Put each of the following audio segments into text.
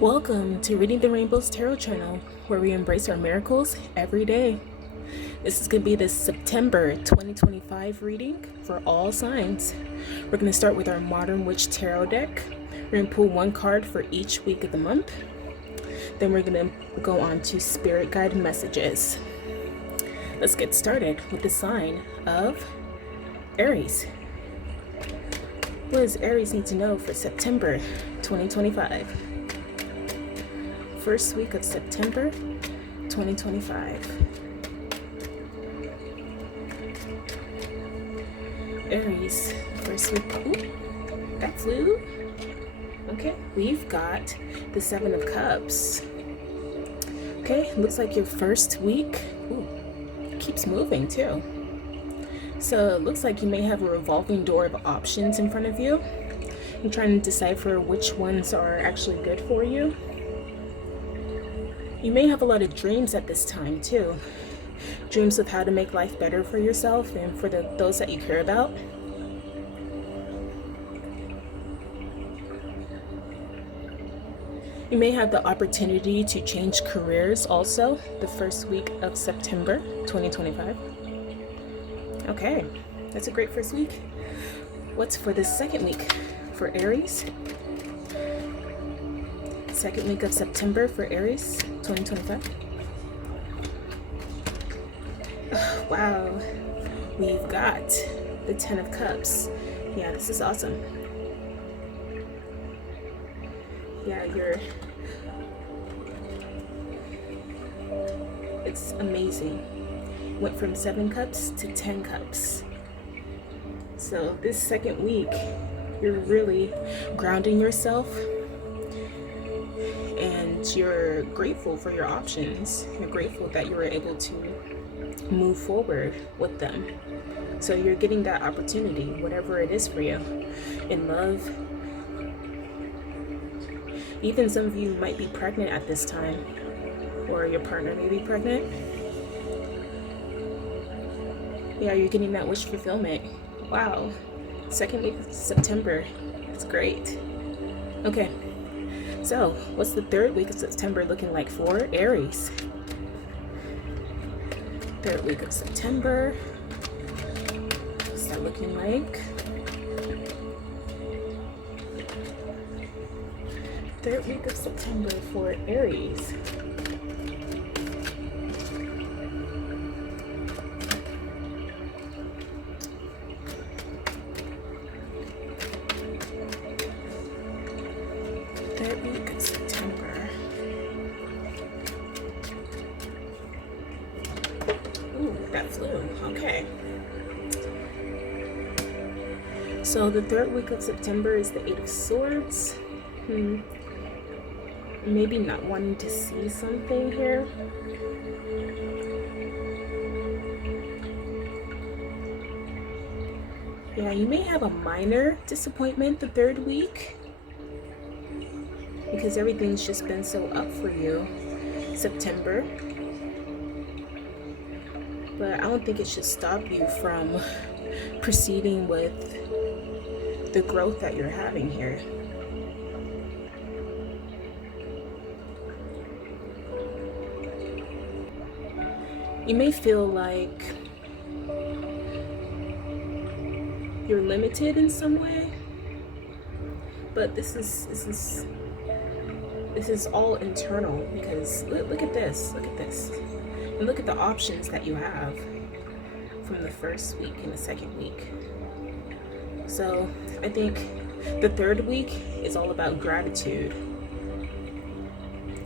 Welcome to Reading the Rainbow's Tarot Channel, where we embrace our miracles every day. This is going to be the September 2025 reading for all signs. We're going to start with our Modern Witch Tarot deck. We're going to pull one card for each week of the month. Then we're going to go on to Spirit Guide messages. Let's get started with the sign of Aries. What does Aries need to know for September 2025? First week of September 2025. Aries, first week. Ooh, that flew. Okay, we've got the Seven of Cups. Okay, looks like your first week. Ooh, it keeps moving too. So it looks like you may have a revolving door of options in front of you. You're trying to decipher which ones are actually good for you. You may have a lot of dreams at this time too. Dreams of how to make life better for yourself and for those that you care about. You may have the opportunity to change careers also the first week of September 2025. Okay, that's a great first week. What's for the second week for Aries? Second week of September for Aries 2025. Oh, wow, we've got the Ten of Cups. Yeah, this is awesome. Yeah, it's amazing. Went from 7 cups to 10 cups. So this second week, you're really grounding yourself and you're grateful for your options. You're grateful that you were able to move forward with them. So you're getting that opportunity, whatever it is for you, in love. Even some of you might be pregnant at this time, or your partner may be pregnant. Yeah, you're getting that wish fulfillment. Wow, second week of September, that's great. Okay, so what's the third week of September looking like for Aries? Third week of September, what's that looking like? Third week of September for Aries. Third week of September. Ooh, that flew. Okay. So the third week of September is the Eight of Swords. Maybe not wanting to see something here. Yeah, you may have a minor disappointment the third week because everything's just been so up for you September. But I don't think it should stop you from proceeding with the growth that you're having here. You may feel like you're limited in some way, but this is all internal, because look at this, and look at the options that you have from the first week and the second week. So I think the third week is all about gratitude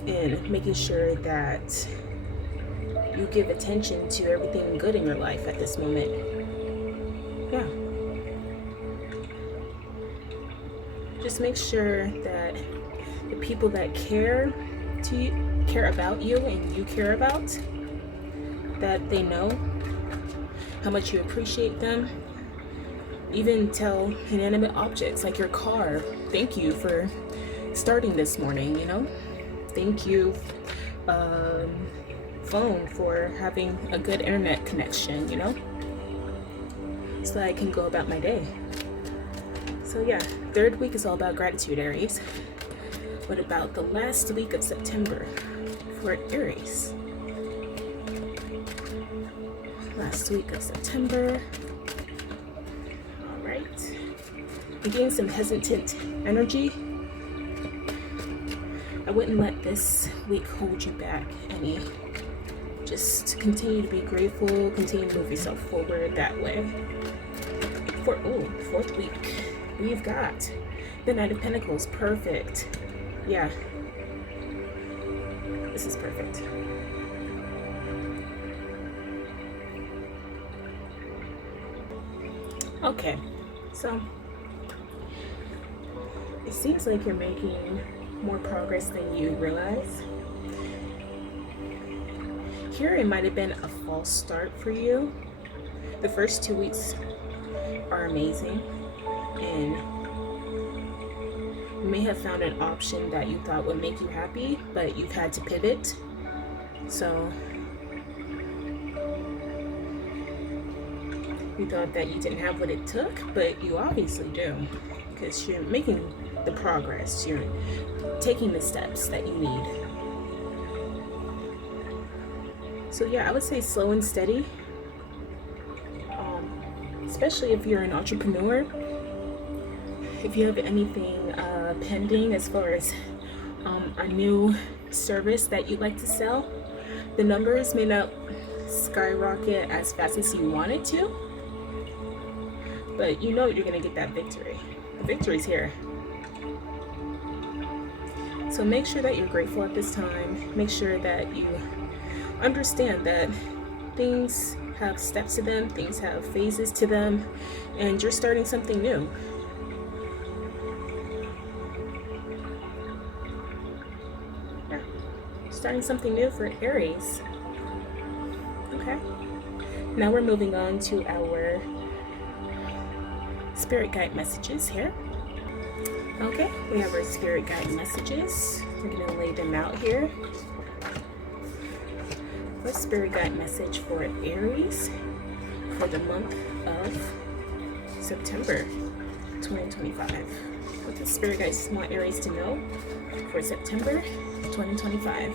and making sure that you give attention to everything good in your life at this moment. Yeah. Just make sure that the people that care about you and you care about, that they know how much you appreciate them. Even tell inanimate objects like your car, thank you for starting this morning, you know? Thank you, phone, for having a good internet connection, you know? So I can go about my day. So yeah, third week is all about gratitude, Aries. What about the last week of September for Aries? Last week of September. All right. You're getting some hesitant energy. I wouldn't let this week hold you back any. Just continue to be grateful, continue to move yourself forward that way. Fourth week, we've got the Knight of Pentacles. Perfect. Yeah, this is perfect. Okay, so it seems like you're making more progress than you realize. Here it might have been a false start for you. The first 2 weeks are amazing, and you may have found an option that you thought would make you happy, but you've had to pivot. So you thought that you didn't have what it took, but you obviously do, because you're making the progress, you're taking the steps that you need. So yeah, I would say slow and steady, especially if you're an entrepreneur. If you have anything pending as far as a new service that you'd like to sell, the numbers may not skyrocket as fast as you want it to, but you know you're going to get that victory. The victory's here. So make sure that you're grateful at this time. Make sure that you understand that things have steps to them, things have phases to them, and you're starting something new. Yeah, starting something new for Aries. Okay, now we're moving on to our spirit guide messages here. Okay, we have our spirit guide messages. We're going to lay them out here. What spirit guide message for Aries for the month of September 2025? What does spirit guides want Aries to know for September 2025?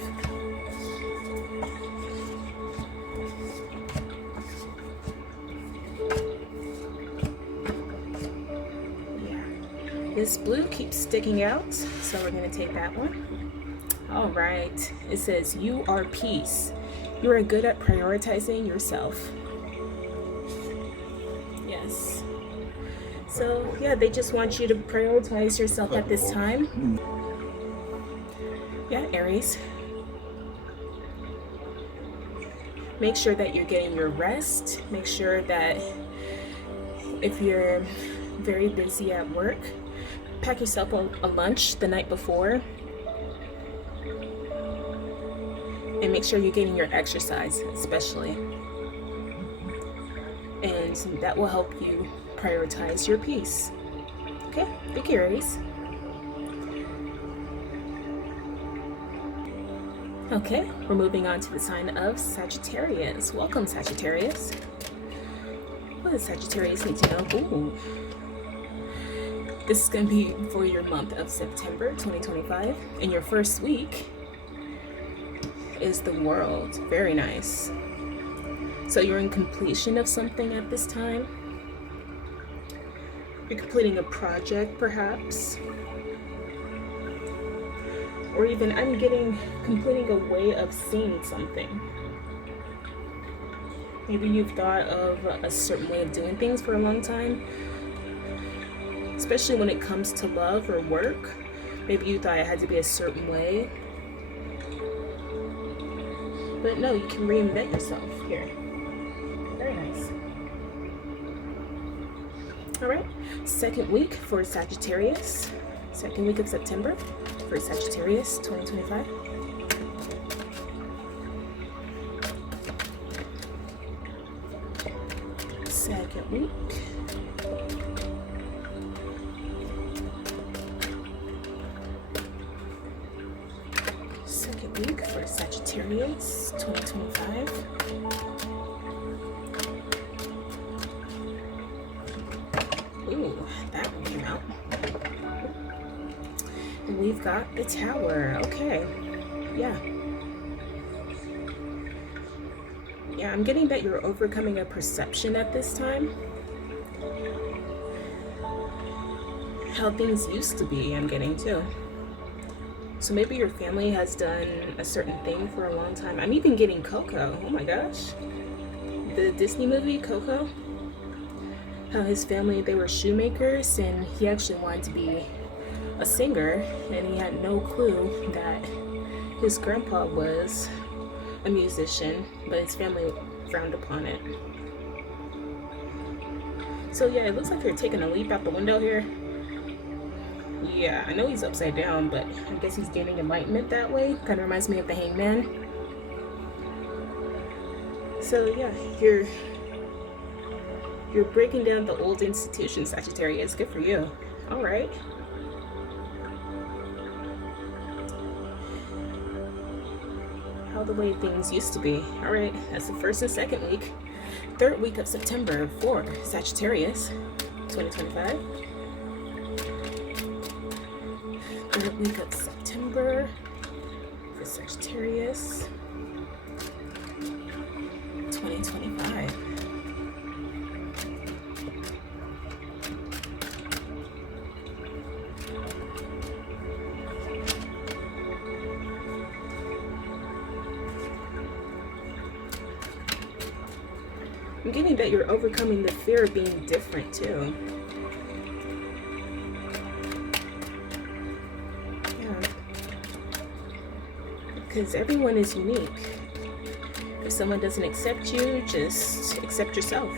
Yeah, this blue keeps sticking out, so we're going to take that one. All right, it says you are peace. You are good at prioritizing yourself. Yes. So yeah, they just want you to prioritize yourself at this time. Yeah, Aries. Make sure that you're getting your rest. Make sure that if you're very busy at work, pack yourself a lunch the night before. And make sure you're getting your exercise, especially. And that will help you prioritize your peace. Okay, thank you, Aries. Okay, we're moving on to the sign of Sagittarius. Welcome, Sagittarius. What does Sagittarius need to know? Ooh. This is going to be for your month of September 2025. And your first week is the World. Very nice. So you're in completion of something at this time. You're completing a project, perhaps. Or even completing a way of seeing something. Maybe you've thought of a certain way of doing things for a long time. Especially when it comes to love or work. Maybe you thought it had to be a certain way. But no, you can reinvent yourself here. Very nice. All right, second week for Sagittarius. Second week of September for Sagittarius 2025. Second week. Second week for Sagittarius 2025. Ooh, that one came out. And we've got the Tower. Okay. Yeah. Yeah, I'm getting that you're overcoming a perception at this time. How things used to be, I'm getting too. So maybe your family has done a certain thing for a long time. I'm even getting Coco. Oh my gosh. The Disney movie, Coco. How his family, they were shoemakers, and he actually wanted to be a singer, and he had no clue that his grandpa was a musician, but his family frowned upon it. So yeah, it looks like you're taking a leap out the window here. Yeah, I know he's upside down, but I guess he's gaining enlightenment that way. Kind of reminds me of the Hangman. So yeah, you're breaking down the old institutions, Sagittarius. Good for you. All right. How the way things used to be. All right, that's the first and second week. Third week of September for Sagittarius, 2025. Third week of September for Sagittarius, 2025. I'm getting that you're overcoming the fear of being different too. Because everyone is unique. If someone doesn't accept you, just accept yourself.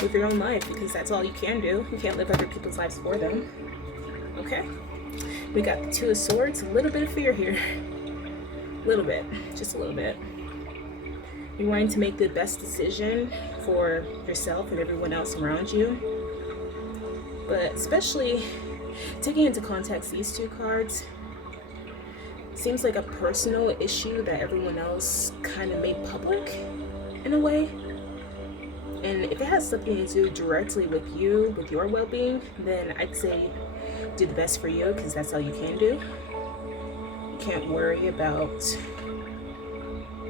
Live your own life, because that's all you can do. You can't live other people's lives for them. Okay? We got the Two of Swords. A little bit of fear here. A little bit. Just a little bit. You're wanting to make the best decision for yourself and everyone else around you. But especially taking into context these two cards, seems like a personal issue that everyone else kind of made public in a way. And if it has something to do directly with you, with your well-being, then I'd say do the best for you, because that's all you can do. You can't worry about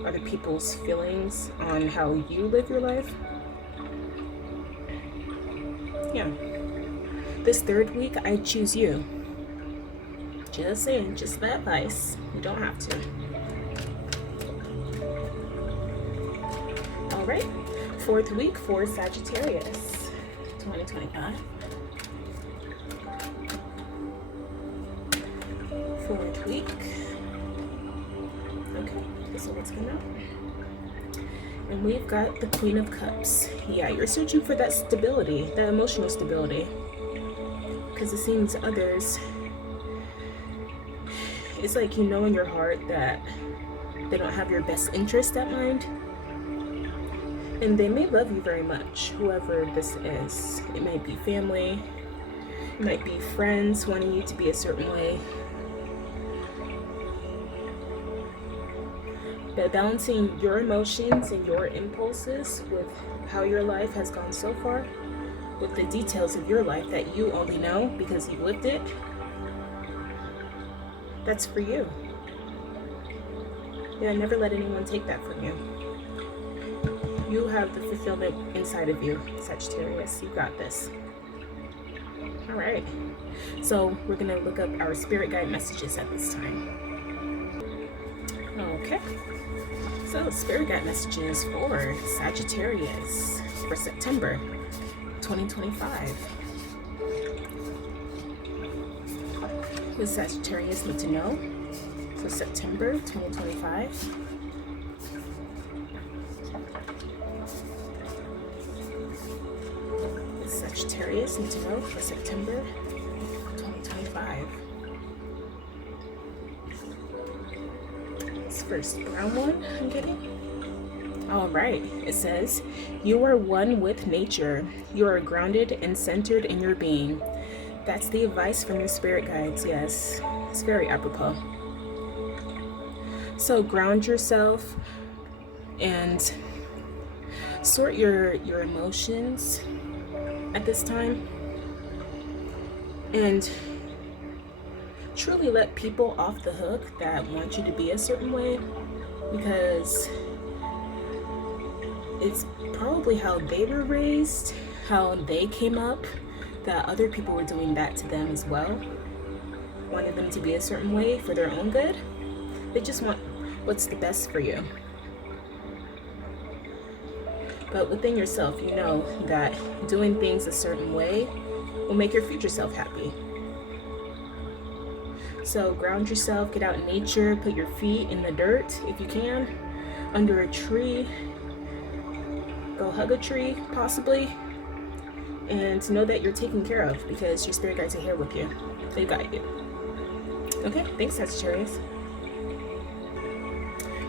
other people's feelings on how you live your life. Yeah. This third week, I choose you. Just saying, just that advice. You don't have to. All right, fourth week for Sagittarius, 2025. Fourth week. Okay, so what's coming up? And we've got the Queen of Cups. Yeah, you're searching for that stability, that emotional stability. Because it seems others, it's like you know in your heart that they don't have your best interest at mind. And they may love you very much, whoever this is. It might be family, it might be friends wanting you to be a certain way. But balancing your emotions and your impulses with how your life has gone so far, with the details of your life that you only know because you've lived it, that's for you. Yeah, never let anyone take that from you. You have the fulfillment inside of you, Sagittarius. You got this. All right. So we're going to look up our spirit guide messages at this time. Okay. So spirit guide messages for Sagittarius for September 2025. What does Sagittarius need to know for September 2025? What does Sagittarius need to know for September 2025? This first brown one I'm getting. All right, it says, you are one with nature. You are grounded and centered in your being. That's the advice from your spirit guides, yes. It's very apropos. So ground yourself and sort your emotions at this time. And truly let people off the hook that want you to be a certain way, because it's probably how they were raised, how they came up, that other people were doing that to them as well, wanted them to be a certain way for their own good. They just want what's the best for you. But within yourself, you know that doing things a certain way will make your future self happy. So ground yourself, get out in nature, put your feet in the dirt if you can, under a tree, go hug a tree possibly, and know that you're taken care of because your spirit guides are here with you. They guide you. Okay, thanks, Sagittarius.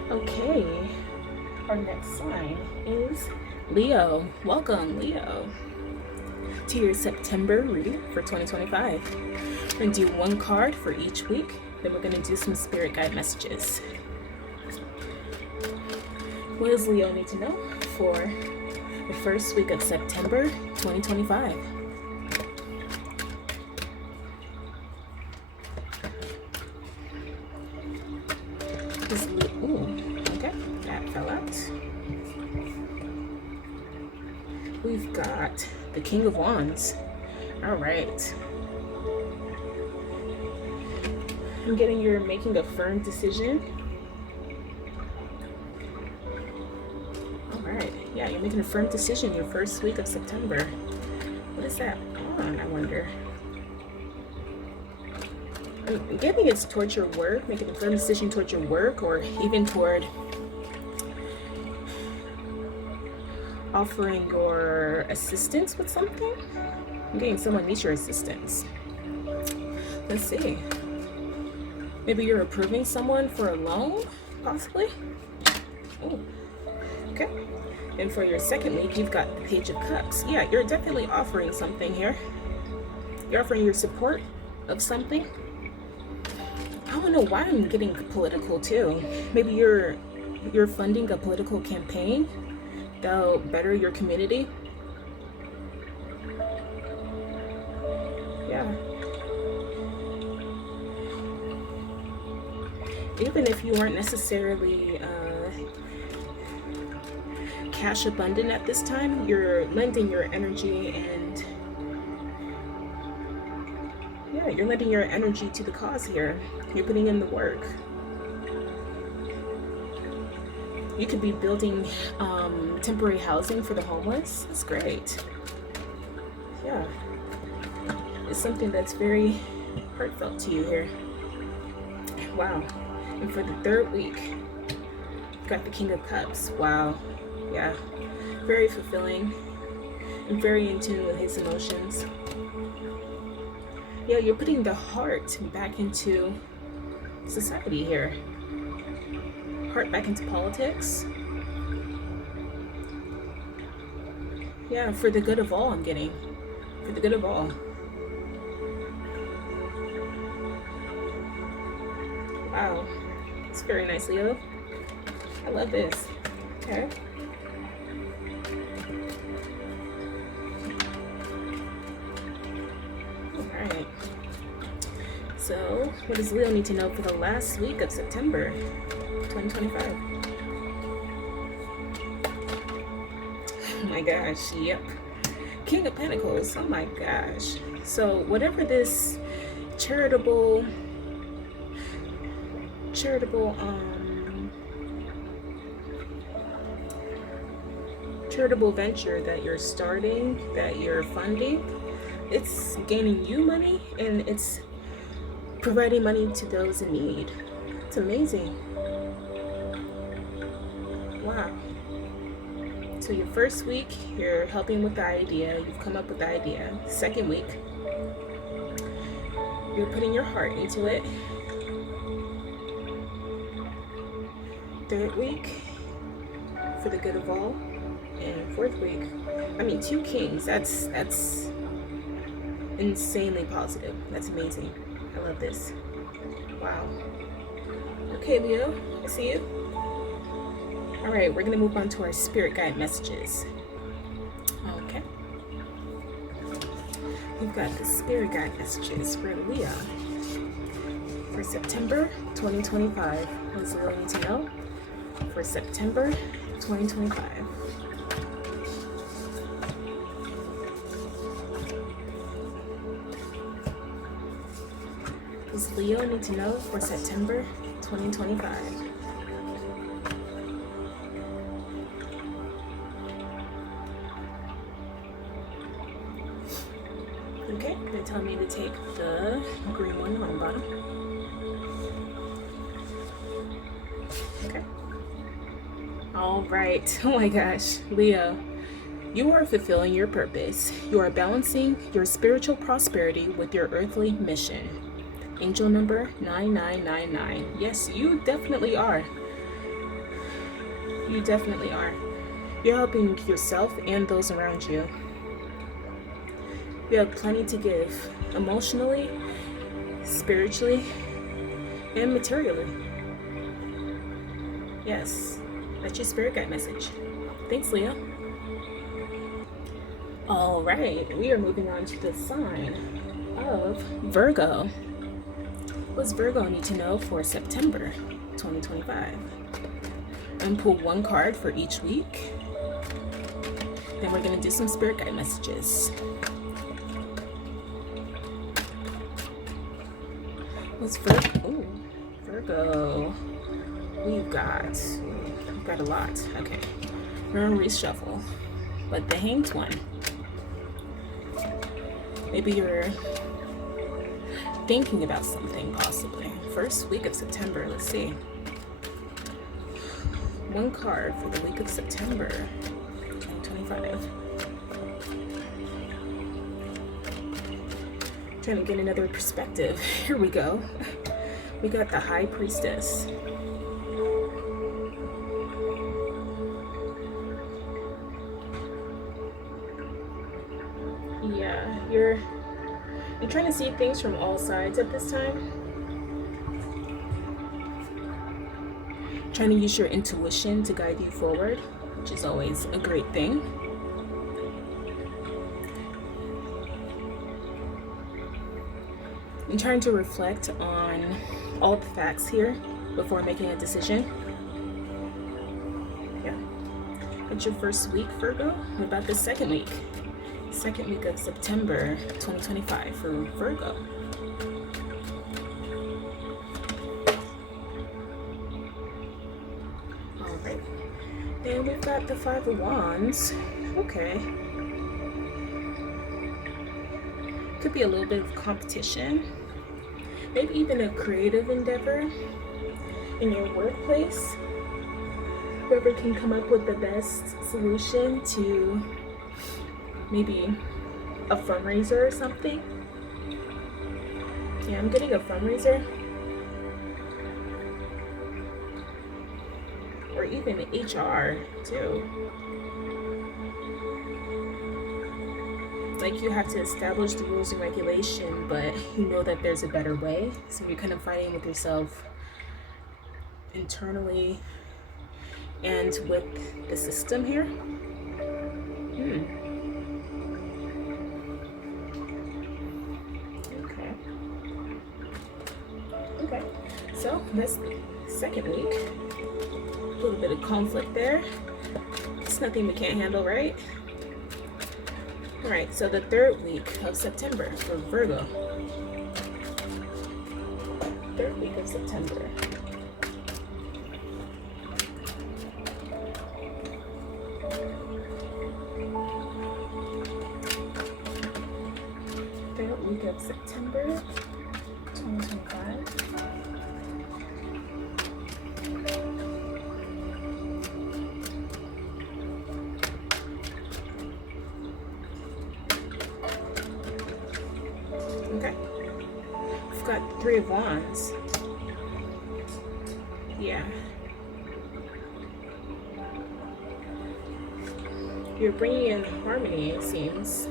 Okay, our next sign is Leo. Welcome, Leo, to your September reading for 2025. We're going to do one card for each week, then we're going to do some spirit guide messages. What does Leo need to know for the first week of September 2025? Okay, that fell out. We've got the King of Wands. All right. I'm getting you're making a firm decision. All right. Yeah, you're making a firm decision your first week of September. What is that on, I wonder? I'm getting it's towards your work, making a firm decision towards your work, or even toward offering your assistance with something. I'm getting someone needs your assistance. Let's see. Maybe you're approving someone for a loan, possibly. Oh, okay. And for your second week, you've got the Page of Cups. Yeah, you're definitely offering something here. You're offering your support of something. I don't know why I'm getting political too. Maybe you're funding a political campaign that'll better your community. Yeah. Even if you weren't necessarily cash abundant at this time, you're lending your energy and yeah, you're lending your energy to the cause here. You're putting in the work. You could be building temporary housing for the homeless. That's great. Yeah. It's something that's very heartfelt to you here. Wow. And for the third week, you've got the King of Cups. Wow. Yeah. Very fulfilling and very in tune with his emotions. Yeah, you're putting the heart back into society here. Heart back into politics. Yeah, for the good of all, I'm getting. For the good of all. Wow. It's very nice, Leo. I love this. Okay. Alright. So, what does Leo need to know for the last week of September 2025? Oh my gosh, yep. King of Pentacles, oh my gosh. So, whatever this charitable venture that you're starting, that you're funding, it's gaining you money and it's providing money to those in need. It's amazing. Wow. So your first week, you're helping with the idea, you've come up with the idea. Second week, you're putting your heart into it. Third week, for the good of all. And fourth week, I mean, 2 kings. That's insanely positive. That's amazing. I love this. Wow. Okay, Leo, I see you. All right, we're gonna move on to our spirit guide messages. Okay. We've got the spirit guide messages for Leo for September 2025. What does Leo need to know for September 2025? What does Leo need to know for September 2025? Okay, they're telling me to take the green one on the bottom. Okay. All right. Oh my gosh, Leo, you are fulfilling your purpose. You are balancing your spiritual prosperity with your earthly mission. Angel number 9999. Yes, you definitely are. You definitely are. You're helping yourself and those around you. You have plenty to give, emotionally, spiritually, and materially. Yes, that's your spirit guide message. Thanks, Leo. All right, we are moving on to the sign of Virgo. What does Virgo need to know for September 2025? And pull one card for each week. Then we're going to do some spirit guide messages. What's Virgo? Ooh, Virgo. We've got a lot. Okay, we're gonna reshuffle. But the Hanged one. Maybe you're thinking about something, possibly. First week of September. Let's see. One card for the week of September 2025. Trying to get another perspective. Here we go. We got the High Priestess. Yeah, you're trying to see things from all sides at this time. Trying to use your intuition to guide you forward, which is always a great thing. I'm trying to reflect on all the facts here before making a decision. Yeah. It's your first week, Virgo. What about the second week? Second week of September 2025 for Virgo. All right. And we've got the Five of Wands. Okay. Could be a little bit of competition. Maybe even a creative endeavor in your workplace. Whoever can come up with the best solution to maybe a fundraiser or something. Yeah, I'm getting a fundraiser. Or even HR too. Like you have to establish the rules and regulation, but you know that there's a better way. So you're kind of fighting with yourself internally and with the system here. Okay. So that's the second week. A little bit of conflict there. It's nothing we can't handle, right? All right, so the third week of September for Virgo. Third week of September. Third week of September 2025. Okay. We've got Three of Wands. Yeah. You're bringing in harmony, it seems.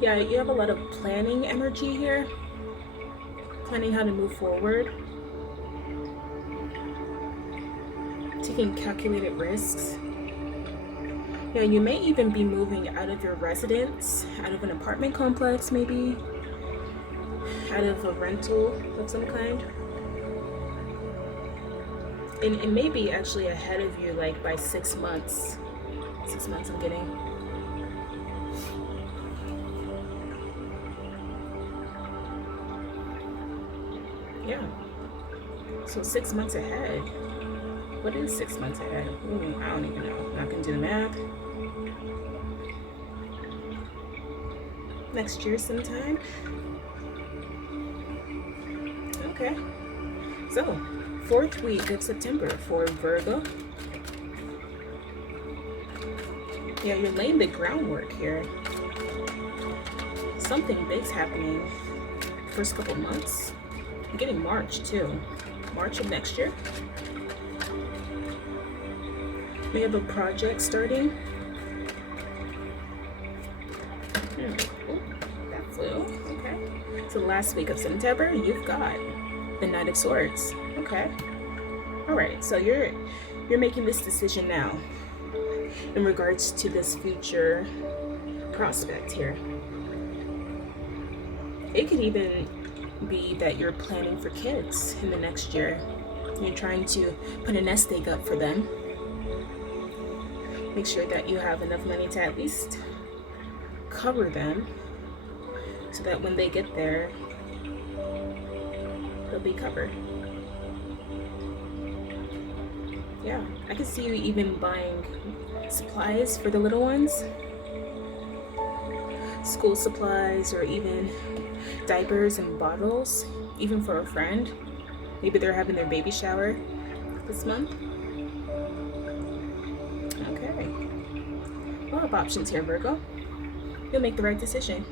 Yeah, you have a lot of planning energy here. Planning how to move forward. Taking calculated risks. Yeah, you may even be moving out of your residence, out of an apartment complex, maybe out of a rental of some kind. And it may be actually ahead of you, like by 6 months. 6 months I'm getting. Yeah. So 6 months ahead. What is 6 months ahead? Ooh, I don't even know. I'm not gonna do the math. Next year sometime. Okay. So, 4th week of September for Virgo. Yeah, you're laying the groundwork here. Something big's happening first couple months. I'm getting March too. March of next year. We have a project starting. Ooh, that flew. Okay. So last week of September, you've got the Knight of Swords. Okay. All right. So you're making this decision now in regards to this future prospect here. It could even be that you're planning for kids in the next year. You're trying to put a nest egg up for them. Make sure that you have enough money to at least cover them so that when they get there, they'll be covered. Yeah, I can see you even buying supplies for the little ones. School supplies, or even diapers and bottles, even for a friend. Maybe they're having their baby shower this month. Okay. A lot of options here, Virgo. You'll make the right decision.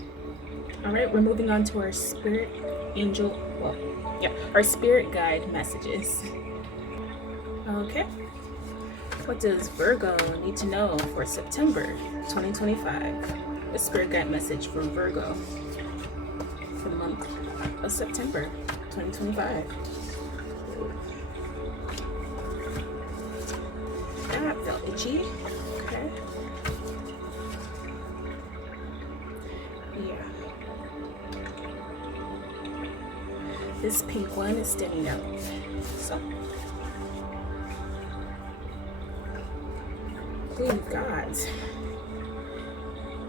All right, we're moving on to our spirit angel, our spirit guide messages. Okay. What does Virgo need to know for September 2025? The spirit guide message for Virgo for the month of September 2025. That felt itchy. Okay. Yeah. This pink one is standing out. So. Oh God.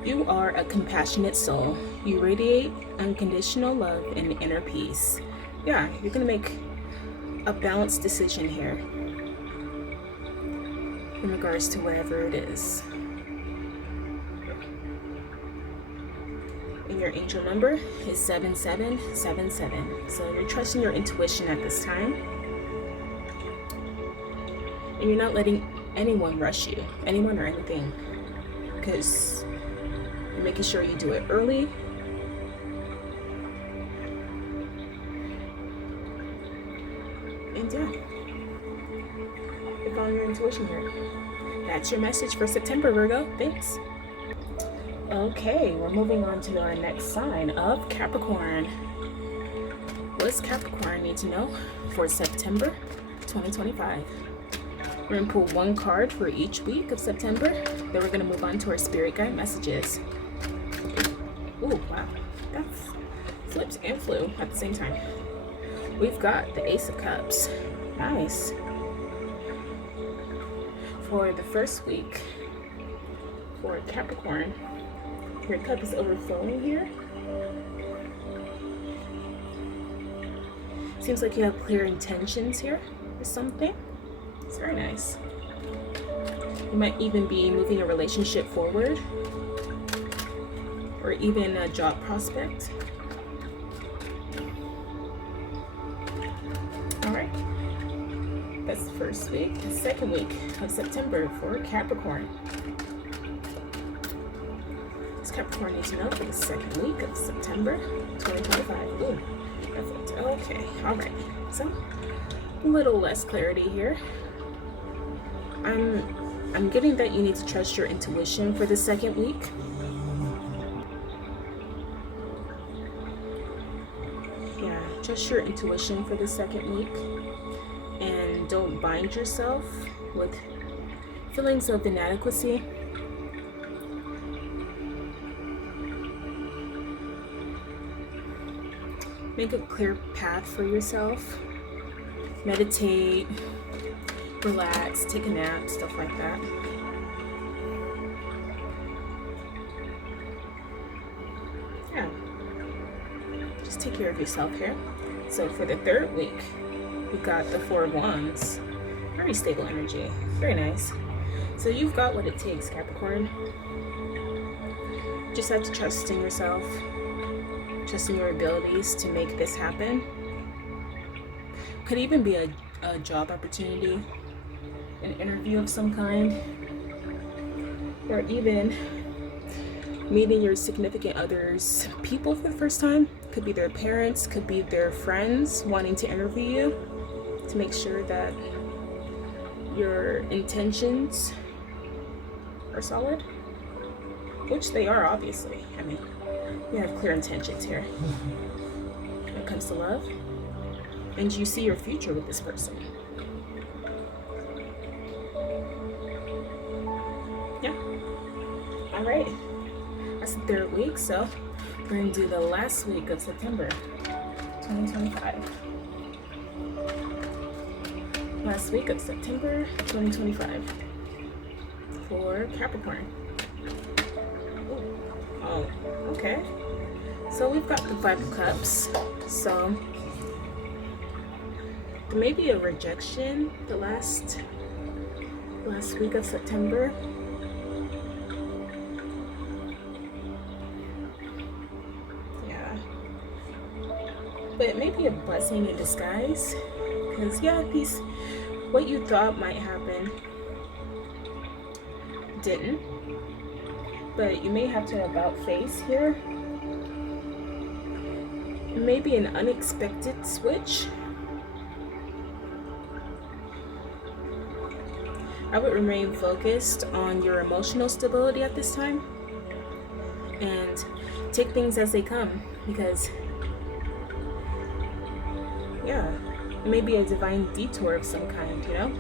You are a compassionate soul. You radiate unconditional love and inner peace. Yeah, you're gonna make a balanced decision here in regards to whatever it is. And your angel number is 7777. So you're trusting your intuition at this time. And you're not letting anyone rush you, anyone or anything, because you're making sure you do it early. And yeah, you're following your intuition here. That's your message for September, Virgo. Thanks. Okay, we're moving on to our next sign of Capricorn. What does Capricorn need to know for September 2025? We're going to pull one card for each week of September. Then we're going to move on to our spirit guide messages. Oh, wow. That flipped and flew at the same time. We've got the Ace of Cups. Nice. For the first week for Capricorn, your cup is overflowing here. Seems like you have clear intentions here or something. It's very nice. You might even be moving a relationship forward, or even a job prospect. All right, that's the first week. The second week of September for Capricorn. Does Capricorn need to know for the second week of September 2025? Ooh, perfect. Okay, all right. So a little less clarity here. I'm getting that you need to trust your intuition for the second week. Yeah, trust your intuition for the second week, and don't bind yourself with feelings of inadequacy Make a clear path for yourself. Meditate, relax, take a nap, stuff like that. Yeah. Just take care of yourself here. So for the third week, we got the Four of Wands. Very stable energy. Very nice. So you've got what it takes, Capricorn. Just have to trust in yourself. Trust in your abilities to make this happen. Could even be a job opportunity, an interview of some kind, or even meeting your significant other's people for the first time. Could be their parents, could be their friends wanting to interview you to make sure that your intentions are solid, which they are, obviously. I mean, you have clear intentions here when it comes to love, and you see your future with this person. Yeah. All right. That's the third week, so we're going to do the last week of September 2025. Last week of September 2025 for Capricorn. Oh, okay. So we've got the Five of Cups. So there may be a rejection the last week of September. But it may be a blessing in disguise, because what you thought might happen didn't, but you may have to about face here. It may be an unexpected switch. I would remain focused on your emotional stability at this time and take things as they come, because yeah, it may be a divine detour of some kind, you know?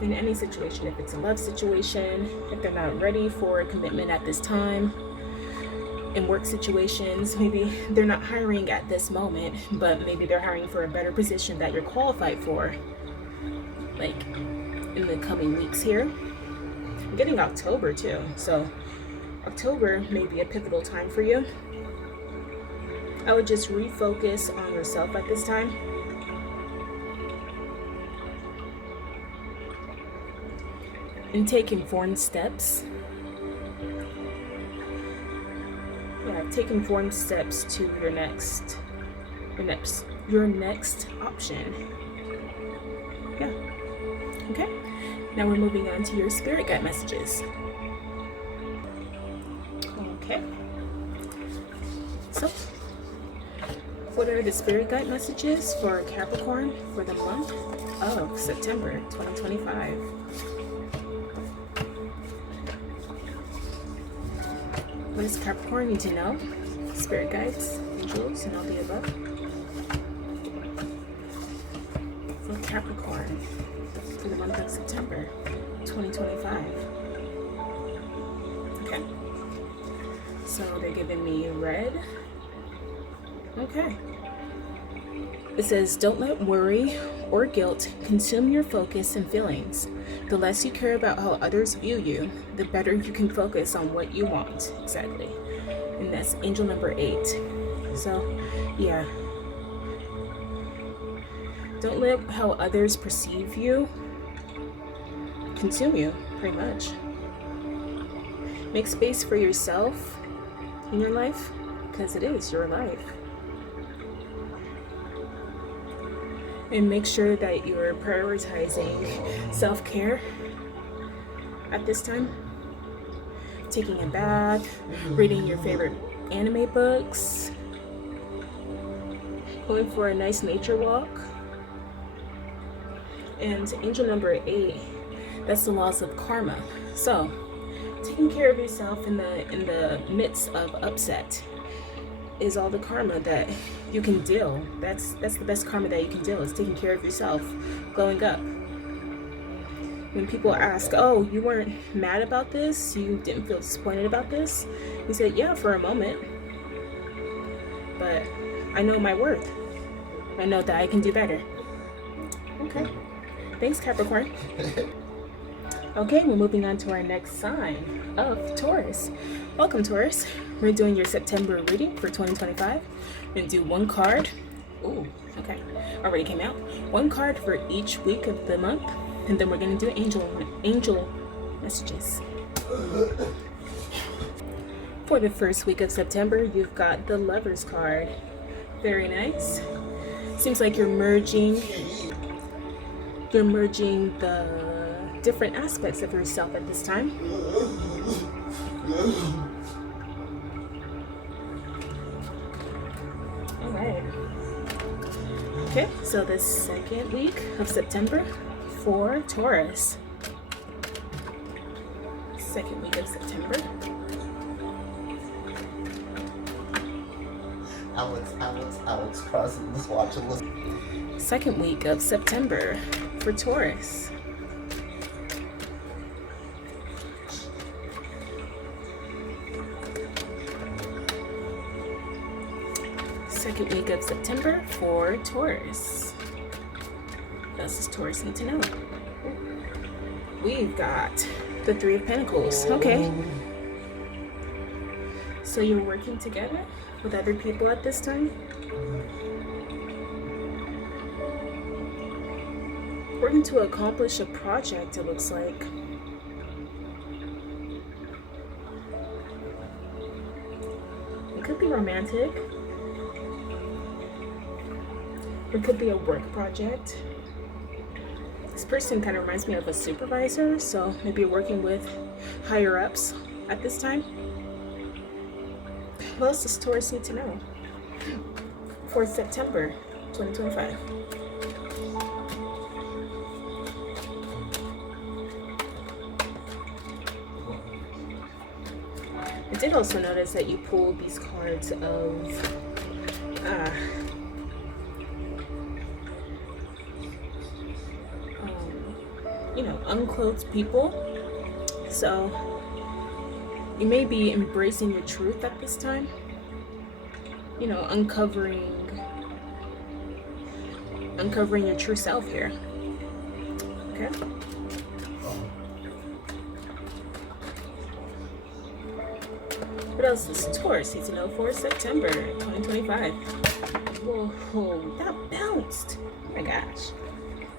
In any situation, if it's a love situation, if they're not ready for a commitment at this time, in work situations, maybe they're not hiring at this moment, but maybe they're hiring for a better position that you're qualified for, like in the coming weeks here. I'm getting October too, so October may be a pivotal time for you. I would just refocus on yourself at this time. And take informed steps. Yeah, take informed steps to your next option. Yeah. Okay. Now we're moving on to your spirit guide messages. Okay. So, what are the spirit guide messages for Capricorn for the month of September 2025? What does Capricorn need to know? Spirit guides, angels, and all the above. For Capricorn for the month of September 2025. Okay. So they're giving me red. Okay. It says, don't let worry or guilt consume your focus and feelings. The less you care about how others view you, the better you can focus on what you want. Exactly. And that's angel number 8. So, yeah. Don't let how others perceive you consume you, pretty much. Make space for yourself in your life, because it is your life. And make sure that you're prioritizing self-care at this time. Taking a bath, reading your favorite anime books, going for a nice nature walk. And angel number 8, that's the loss of karma. So, taking care of yourself in the midst of upset is all the karma that you can deal. That's the best karma that you can deal, is taking care of yourself, glowing up. When people ask, oh, you weren't mad about this, you didn't feel disappointed about this, you said, yeah, for a moment, but I know my worth. I know that I can do better. Okay. Thanks, Capricorn. Okay, we're moving on to our next sign of Taurus. Welcome, Taurus. We're doing your September reading for 2025. We're going to do one card. Ooh, okay. Already came out. One card for each week of the month. And then we're going to do angel messages. For the first week of September, you've got the Lover's card. Very nice. Seems like you're merging the different aspects of yourself at this time. All right. Okay, so the second week of September for Taurus. Second week of September. Alex crossing this watch and listen. Second week of September for Taurus. Second week of September for Taurus. What else does Taurus need to know? We've got the Three of Pentacles. Okay. So you're working together with other people at this time? Working to accomplish a project, it looks like. It could be romantic. It could be a work project. This person kind of reminds me of a supervisor, so maybe you're working with higher ups at this time. What else does Taurus need to know for September 2025? I did also notice that you pulled these cards of unclothed people. So you may be embracing your truth at this time. Uncovering your true self here. Okay. What else does Taurus need to know for September 2025? Whoa, that bounced. Oh my gosh.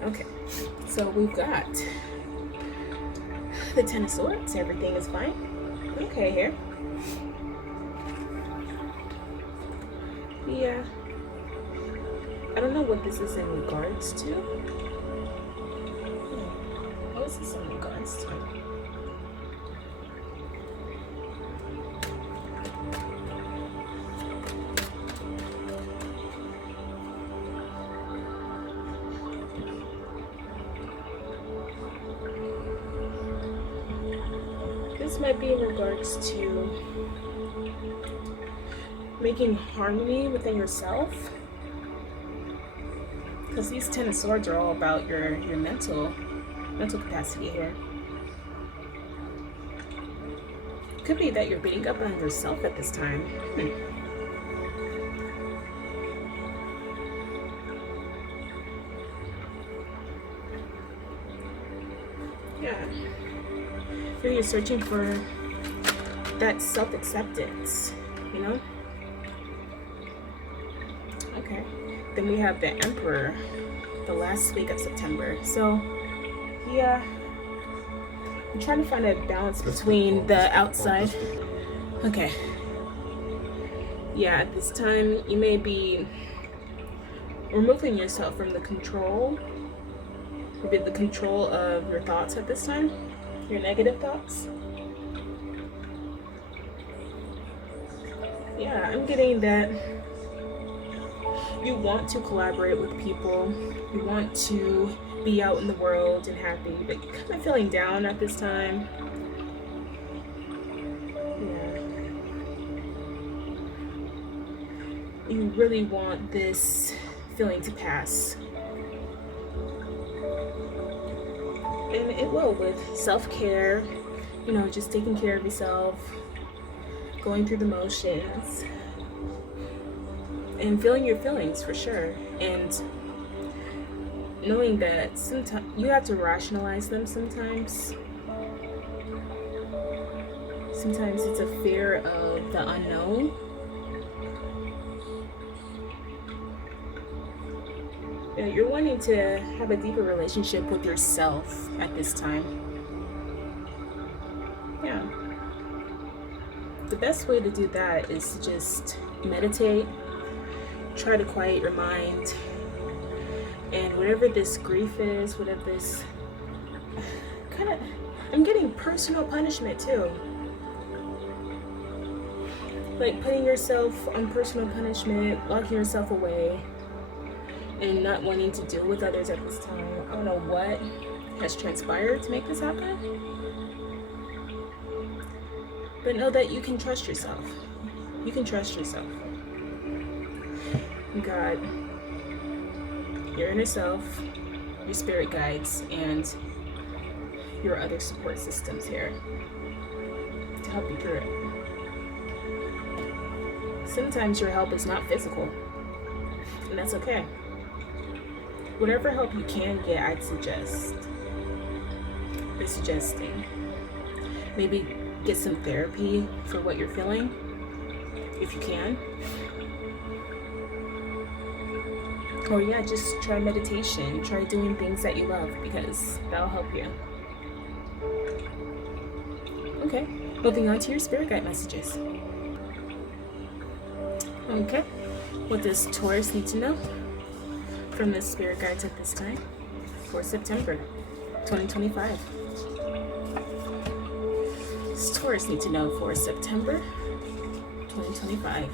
Okay, so we've got the Ten of Swords. Everything is fine. Okay, here. Yeah. I don't know what this is in regards to. What is this in regards to? This might be in regards to making harmony within yourself, because these Ten of Swords are all about your mental capacity here. Could be that you're beating up on yourself at this time. Yeah. Here you're searching for that self-acceptance, Okay. Then we have the Emperor, the last week of September. So, yeah. I'm trying to find a balance between the outside. Okay. Yeah, at this time, you may be removing yourself from the control. Maybe the control of your thoughts at this time. Your negative thoughts. Yeah, I'm getting that you want to collaborate with people. You want to be out in the world and happy, but you're kind of feeling down at this time. Yeah. You really want this feeling to pass. And it will, with self-care, just taking care of yourself, going through the motions. and feeling your feelings for sure, and knowing that sometimes you have to rationalize them. Sometimes it's a fear of the unknown. You're wanting to have a deeper relationship with yourself at this time. Yeah. The best way to do that is to just meditate, try to quiet your mind, and whatever this grief is, whatever this I'm getting personal punishment too. Like putting yourself on personal punishment, locking yourself away, and not wanting to deal with others at this time. I don't know what has transpired to make this happen. But know that you can trust yourself. You can trust yourself. God, your inner self, your spirit guides, and your other support systems here to help you through it. Sometimes your help is not physical, and that's okay. Whatever help you can get, I'd be suggesting. Maybe get some therapy for what you're feeling, if you can. Or yeah, just try meditation, try doing things that you love, because that'll help you. Okay, moving on to your spirit guide messages. Okay, what does Taurus need to know from the spirit guides at this time for September 2025? What does Taurus need to know for September 2025?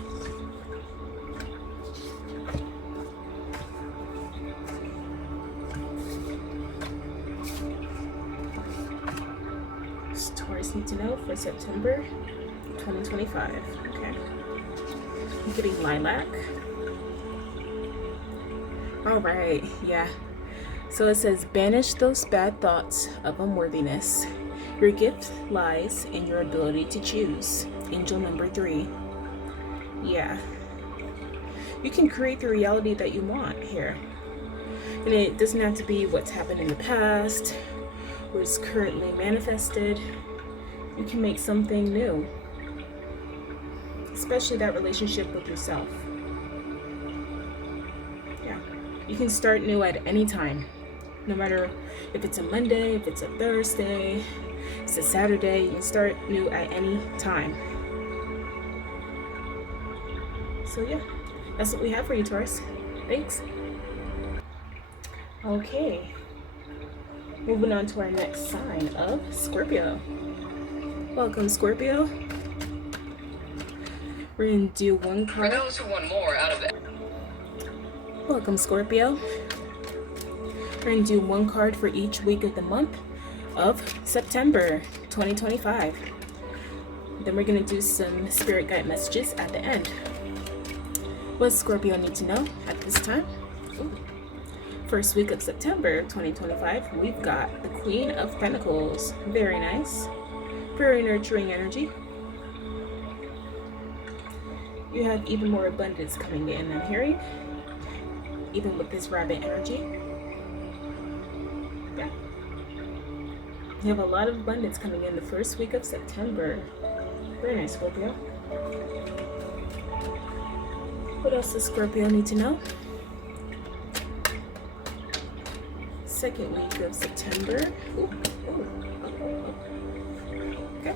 What does Taurus need to know for September 2025? Okay. I'm getting lilac. All right, yeah. So it says, banish those bad thoughts of unworthiness. Your gift lies in your ability to choose. Angel number 3. Yeah. You can create the reality that you want here. And it doesn't have to be what's happened in the past or is currently manifested. You can make something new. Especially that relationship with yourself. Yeah. You can start new at any time. No matter if it's a Monday, if it's a Thursday, it's a Saturday, you can start new at any time. So yeah, that's what we have for you, Taurus. Thanks. Okay. Moving on to our next sign of Scorpio. Welcome, Scorpio. We're going to do one card. For those who want more out of it. Welcome, Scorpio. We're going to do one card for each week of the month of September 2025. Then we're going to do some spirit guide messages at the end. What does Scorpio need to know at this time? Ooh. First week of September 2025, we've got the Queen of Pentacles. Very nice. Very nurturing energy. You have even more abundance coming in, I'm hearing. Even with this rabbit energy. Yeah. You have a lot of abundance coming in the first week of September. Very nice, Scorpio. What else does Scorpio need to know? Second week of September. Ooh. Okay.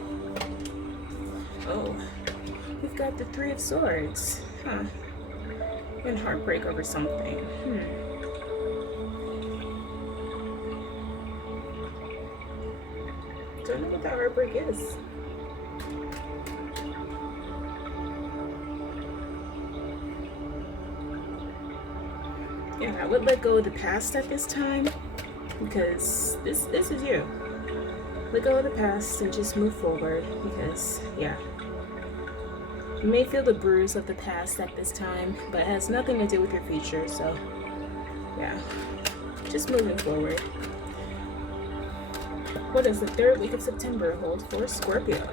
Oh. We've got the Three of Swords. Huh. And heartbreak over something. Don't know what that heartbreak is. Yeah, I would let go of the past at this time, because this is you. Let go of the past and just move forward, because yeah. You may feel the bruise of the past at this time, but it has nothing to do with your future, so yeah, just moving forward. What does the third week of September hold for Scorpio?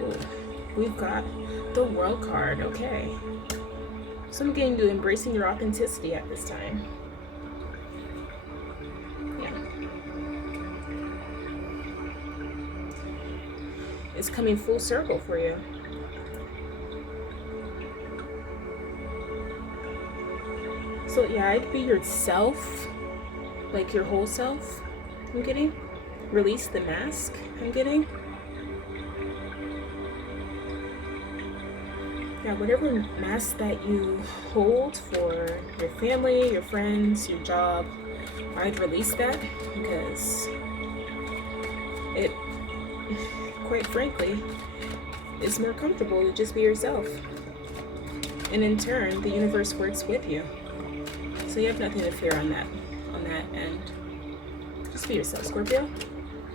Ooh, we've got The World card, okay. So I'm getting you embracing your authenticity at this time. Yeah. It's coming full circle for you. So yeah, I'd be yourself, like your whole self, I'm getting. Release the mask, I'm getting. Yeah, whatever mask that you hold for your family, your friends, your job, I'd release that because it, quite frankly, is more comfortable to just be yourself. And in turn, the universe works with you. So you have nothing to fear on that end. Just be yourself, Scorpio.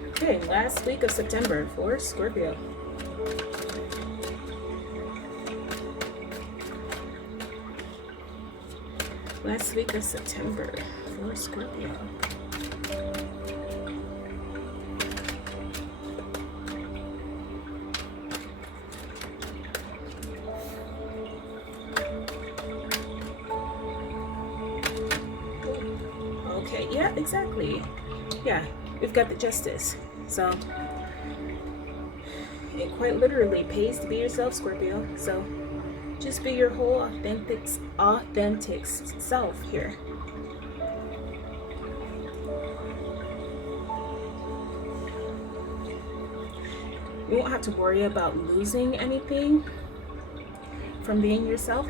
Okay, last week of September for Scorpio. Last week of September for Scorpio. Okay, yeah, exactly. Yeah, we've got the Justice. So it quite literally pays to be yourself, Scorpio. So just be your whole authentic self here. You won't have to worry about losing anything from being yourself.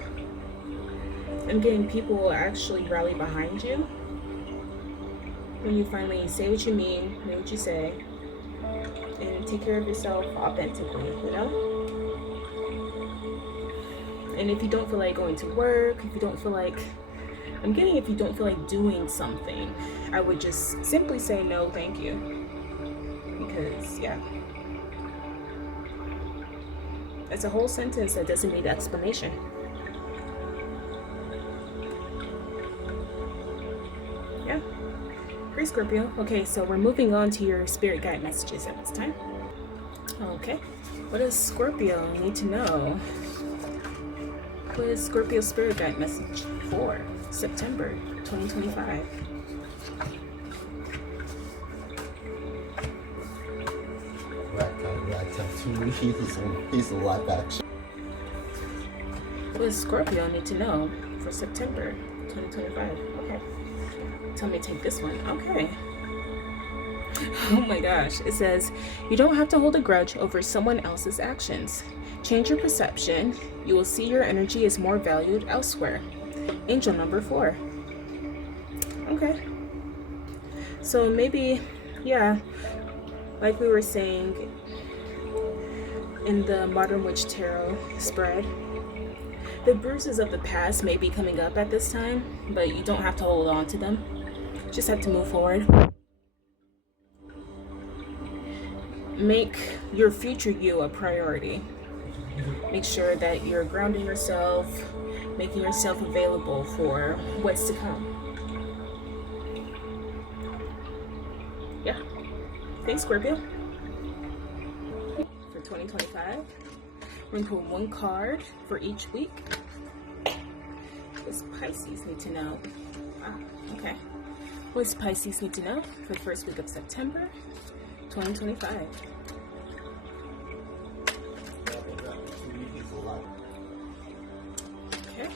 I'm getting people will actually rally behind you when you finally say what you mean, what you say, and take care of yourself authentically, you know? And if you don't feel like going to work, if you don't feel like, if you don't feel like doing something, I would just simply say no, thank you. Because, yeah. That's a whole sentence that doesn't need explanation. Yeah. Great, Scorpio. Okay, so we're moving on to your spirit guide messages at this time. Okay. What does Scorpio need to know? What is Scorpio's spirit guide message for September 2025? He's a live action. What does Scorpio need to know for September 2025? Okay. Tell me to take this one. Okay. Oh my gosh. It says, you don't have to hold a grudge over someone else's actions. Change your perception. You will see your energy is more valued elsewhere. Angel number 4. Okay. So maybe, yeah, like we were saying in the Modern Witch Tarot spread, the bruises of the past may be coming up at this time, but you don't have to hold on to them. Just have to move forward. Make your future you a priority. Make sure that you're grounding yourself, making yourself available for what's to come. Yeah. Thanks, Scorpio. For 2025, we're going to pull one card for each week. What does Pisces need to know? Okay. What does Pisces need to know for the first week of September 2025? Okay.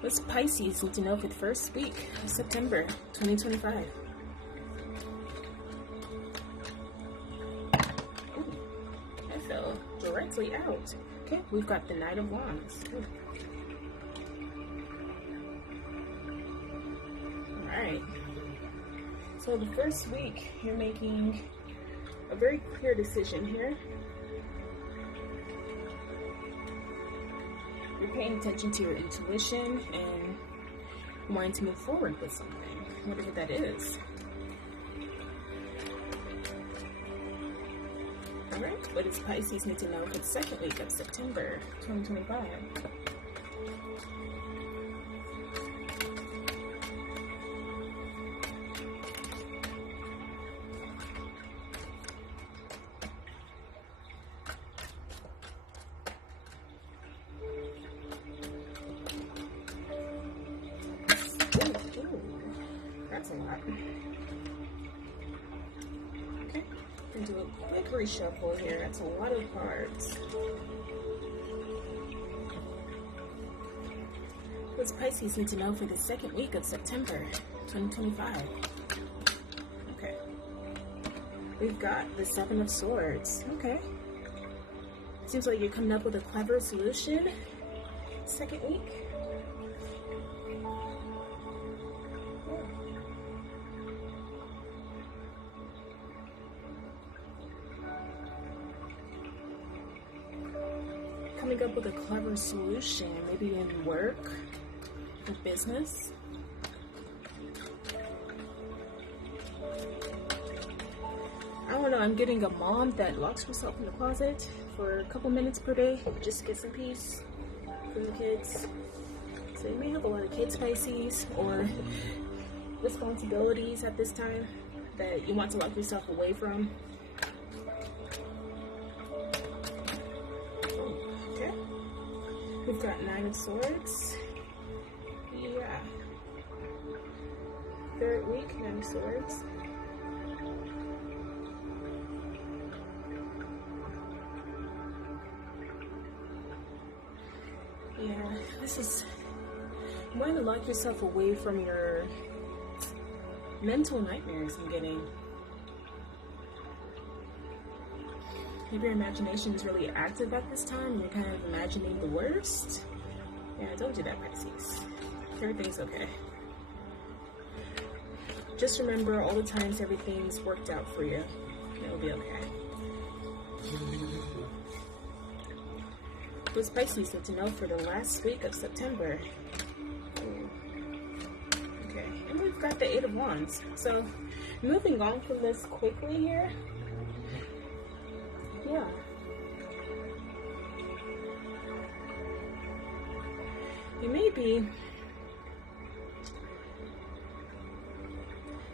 What's Pisces need to know for the first week of September 2025? Ooh, that fell directly out. Okay, we've got the Knight of Wands. Alright. So the first week, you're making a very clear decision here. You're paying attention to your intuition and wanting to move forward with something, whatever that is. Alright, what does Pisces need to know for the second week of September 2025? lot. Okay, and do a quick reshuffle here. That's a lot of cards. What's Pisces need to know for the second week of September 2025? Okay. We've got the Seven of Swords. Okay. Seems like you're coming up with a clever solution. Second week. Coming up with a clever solution, maybe in work or business. I don't know, I'm getting a mom that locks herself in the closet for a couple minutes per day just to get some peace from the kids. So you may have a lot of kids, Pisces, or responsibilities at this time that you want to lock yourself away from. Okay. We've got Nine of Swords. Yeah. Third week, Nine of Swords. Yeah, this is, you want to lock yourself away from your mental nightmares I'm getting. Maybe your imagination is really active at this time and you're kind of imagining the worst. Yeah, don't do that, Pisces. Everything's okay. Just remember all the times everything's worked out for you. It'll be okay. What's Pisces need to know for the last week of September? Okay, and we've got the Eight of Wands. So, moving on from this quickly here. Yeah. You may be,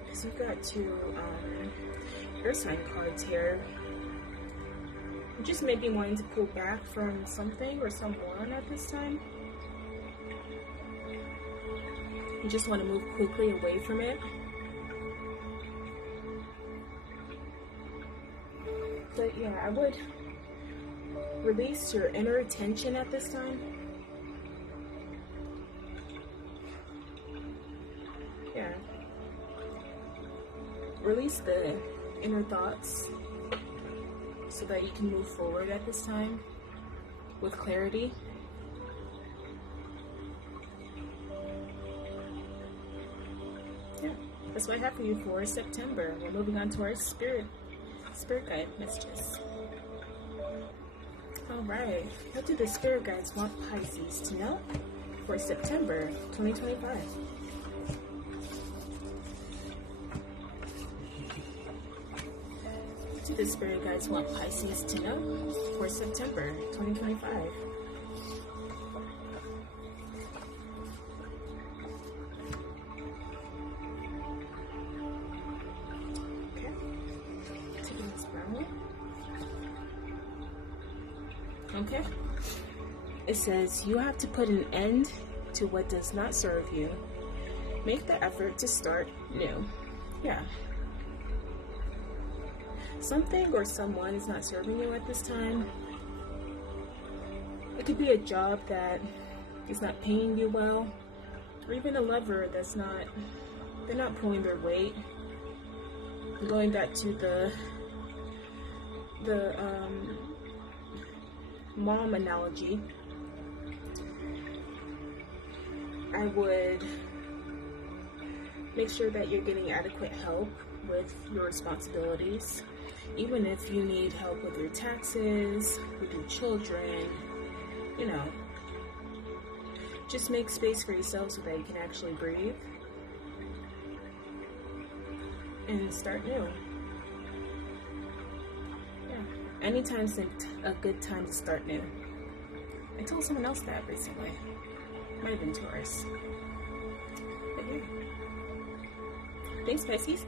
because we've got two earth sign cards here. You just may be wanting to pull back from something or someone at this time. You just want to move quickly away from it. But yeah, I would release your inner tension at this time. Yeah. Release the inner thoughts so that you can move forward at this time with clarity. Yeah, that's what I have for you for September. We're moving on to our spirit guide messages. Alright, what do the spirit guides want Pisces to know for September 2025? What do the spirit guides want Pisces to know for September 2025? Okay, it says you have to put an end to what does not serve you. Make the effort to start new. Yeah. Something or someone is not serving you at this time. It could be a job that is not paying you well, or even a lover that's they're not pulling their weight. Going back to the mom analogy, I would make sure that you're getting adequate help with your responsibilities, even if you need help with your taxes, with your children, you know, just make space for yourself so that you can actually breathe and start new. Anytime's a good time to start new. I told someone else that recently. Might have been Taurus. But yeah. Thanks, Pisces.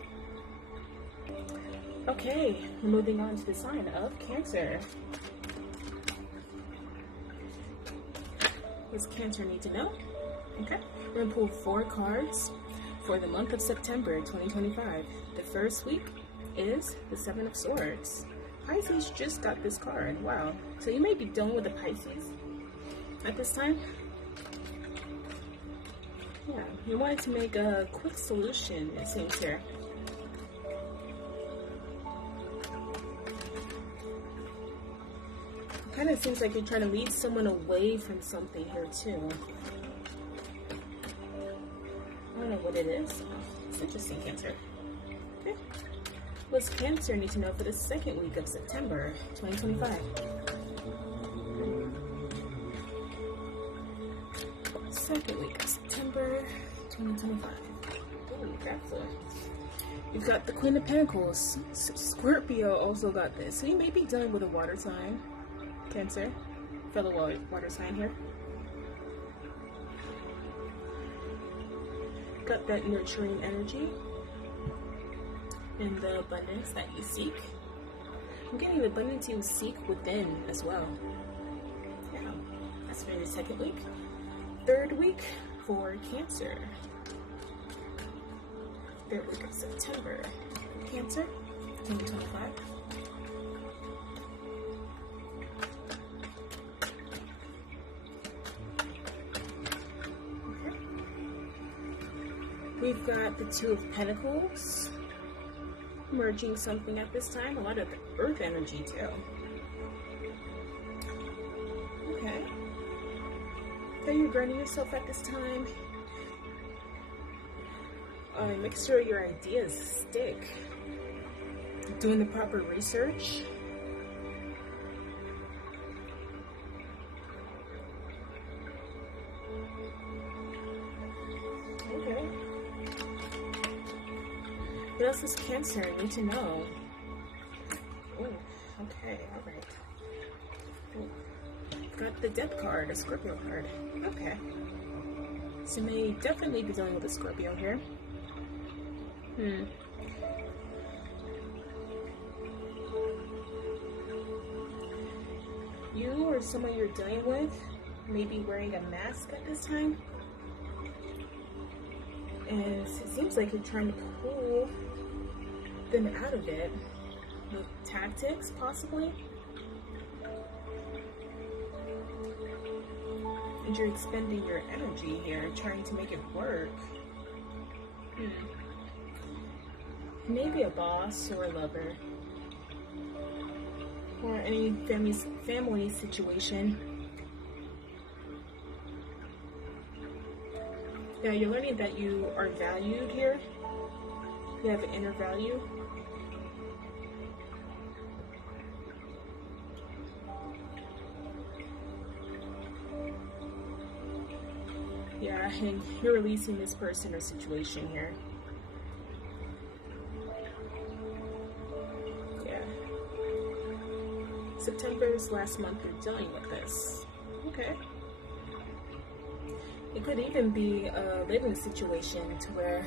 Okay, we're moving on to the sign of Cancer. What does Cancer need to know? Okay, we're gonna pull 4 cards for the month of September 2025. The first week is the Seven of Swords. Pisces just got this card. Wow. So you may be done with the Pisces at this time. Yeah, you wanted to make a quick solution, it seems here. It kind of seems like you're trying to lead someone away from something here too. I don't know what it is. It's interesting, Cancer. Okay. What does Cancer need to know for the second week of September 2025? Second week of September 2025. Ooh, that's you've got the Queen of Pentacles. Scorpio also got this. So you may be dealing with a water sign, Cancer, fellow water sign here. Got that nurturing energy and the abundance that you seek. I'm getting the abundance you seek within as well. Yeah, that's for the second week. Third week for Cancer. Third week of September. Cancer, 2025. Okay. We've got the Two of Pentacles. Merging something at this time. A lot of earth energy too. Okay. Are you grounding yourself at this time? Make sure your ideas stick. Doing the proper research. Okay. What else does Cancer need to know? Oh, okay, alright. Got the Death card, a Scorpio card. Okay. So you may definitely be dealing with a Scorpio here. You or someone you're dealing with may be wearing a mask at this time. And it seems like you're trying to pull them out of it with tactics, possibly. And you're expending your energy here, trying to make it work. Maybe a boss or a lover. Or any family situation. Yeah, you're learning that you are valued here. You have an inner value. Yeah, and you're releasing this person or situation here. Yeah. September's last month you're dealing with this. Okay. It could even be a living situation to where,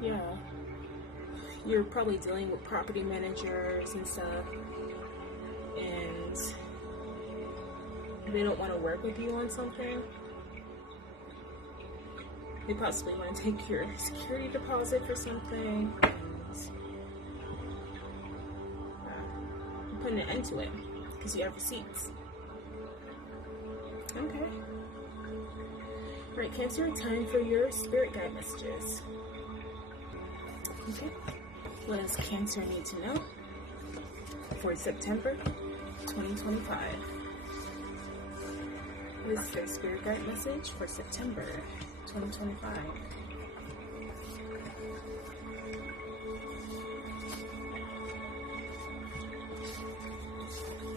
yeah, you're probably dealing with property managers and stuff, and they don't want to work with you on something. They possibly want to take your security deposit for something, and putting an end to it because you have receipts. Okay. Alright, Cancer, time for your spirit guide messages. Okay. What does Cancer need to know for September 2025? What is your spirit guide message for September 2025?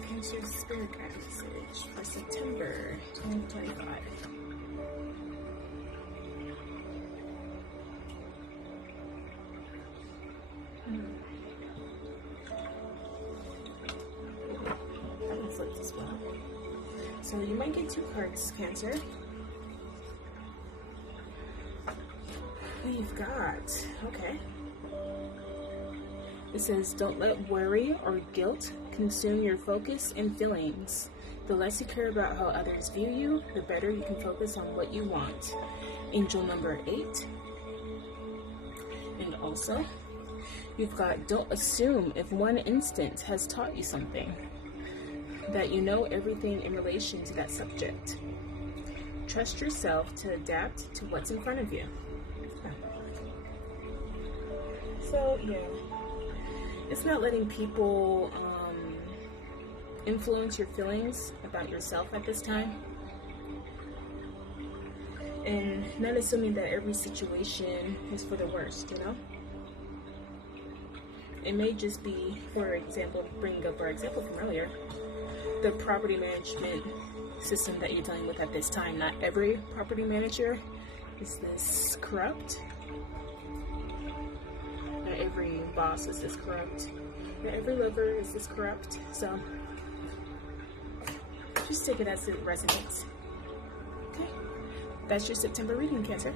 Cancer's spirit guide message for September 2025. That one flipped as well. So you might get 2 cards, Cancer. We've got, okay. It says, don't let worry or guilt consume your focus and feelings. The less you care about how others view you, the better you can focus on what you want. Angel number 8. And also, you've got don't assume if one instance has taught you something, that you know everything in relation to that subject. Trust yourself to adapt to what's in front of you. So, yeah, it's not letting people influence your feelings about yourself at this time. And not assuming that every situation is for the worst, you know? It may just be, for example, bring up our example from earlier, the property management system that you're dealing with at this time. Not every property manager is this corrupt. Not every boss is this corrupt. Not every lover is this corrupt. So just take it as it resonates. Okay, that's your September reading, Cancer.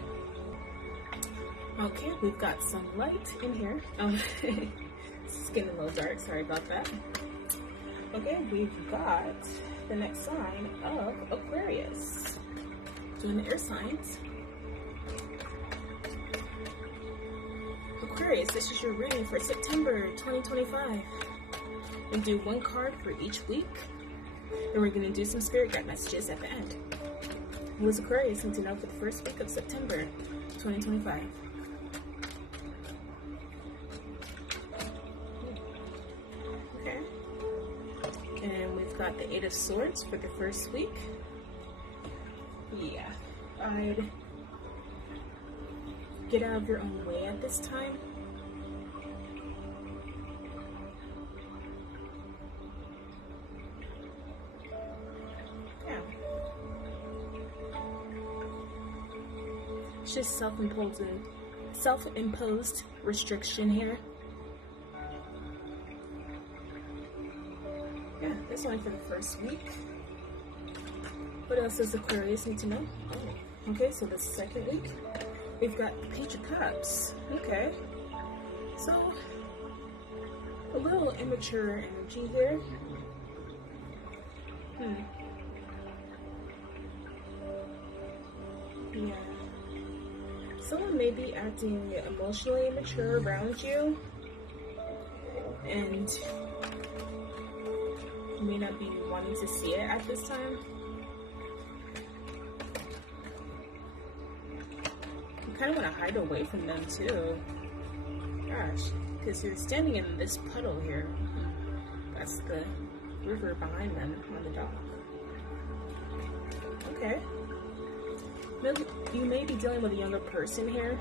Okay, we've got some light in here. It's getting a little dark, sorry about that. Okay, we've got the next sign of Aquarius. Doing the air signs. Aquarius, this is your reading for September 2025. We do one card for each week, and we're going to do some spirit guide messages at the end. What does Aquarius need to know for the first week of September 2025? Okay. And we've got the 8 of Swords for the first week. Yeah, I'd get out of your own way at this time. Yeah. It's just self-imposed restriction here. Yeah, that's only for the first week. What else does Aquarius need to know? Oh, okay, so the second week, we've got the Page of Cups. Okay, so a little immature energy here. Yeah. Someone may be acting emotionally immature around you, and you may not be wanting to see it at this time. You kind of want to hide away from them too. Gosh, because you're standing in this puddle here. That's the river behind them on the dock. Okay. You may be dealing with a younger person here.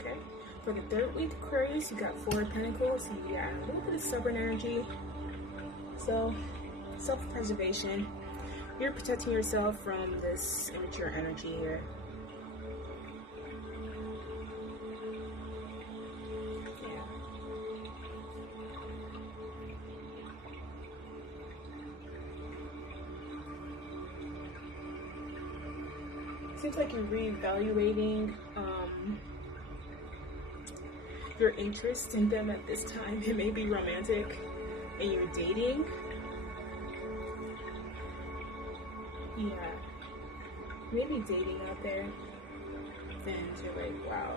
Okay. For the third week, Aquarius, you got 4 of Pentacles. Yeah, a little bit of stubborn energy. So, self-preservation. You're protecting yourself from this immature energy here. Seems like you're reevaluating your interest in them at this time. It may be romantic and you're dating. Yeah. Maybe dating out there. And you're like, wow,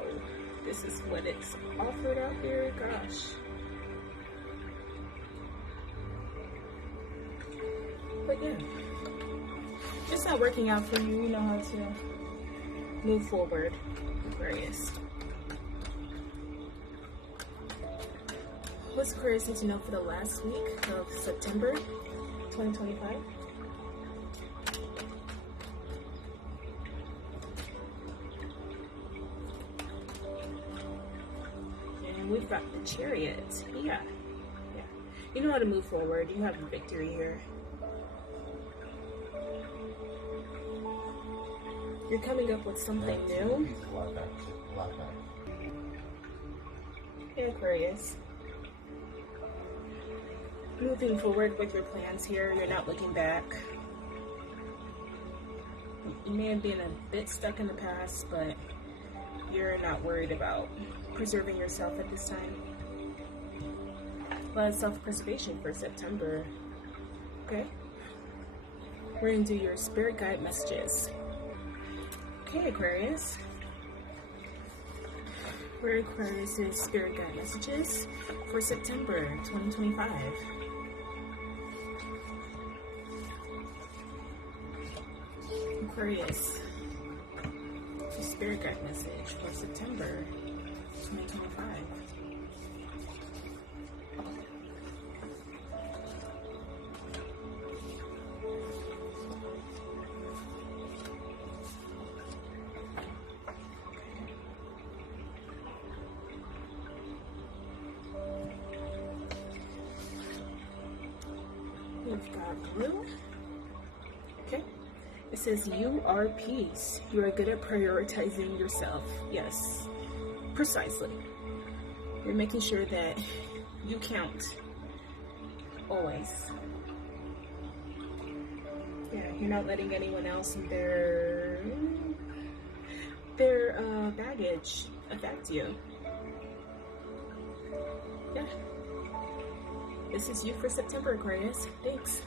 this is what it's offered out here. Gosh. But yeah. It's not working out for you. You know how to move forward, Aquarius. What's Aquarius need to know for the last week of September 2025? And we've got the Chariot. Yeah. You know how to move forward. You have a victory here. You're coming up with something new. Yeah, Aquarius. Moving forward with your plans here, you're not looking back. You may have been a bit stuck in the past, but you're not worried about preserving yourself at this time. A lot of self-preservation for September. Okay? We're gonna do your spirit guide messages. Okay, Aquarius. For Aquarius's spirit guide messages for September 2025. Aquarius, your spirit guide message for September 2025. We've got blue. Okay. It says you are peace. You are good at prioritizing yourself. Yes, precisely. You're making sure that you count always. Yeah, you're not letting anyone else and their baggage affect you. Yeah. This is you for September, Aquarius. Thanks.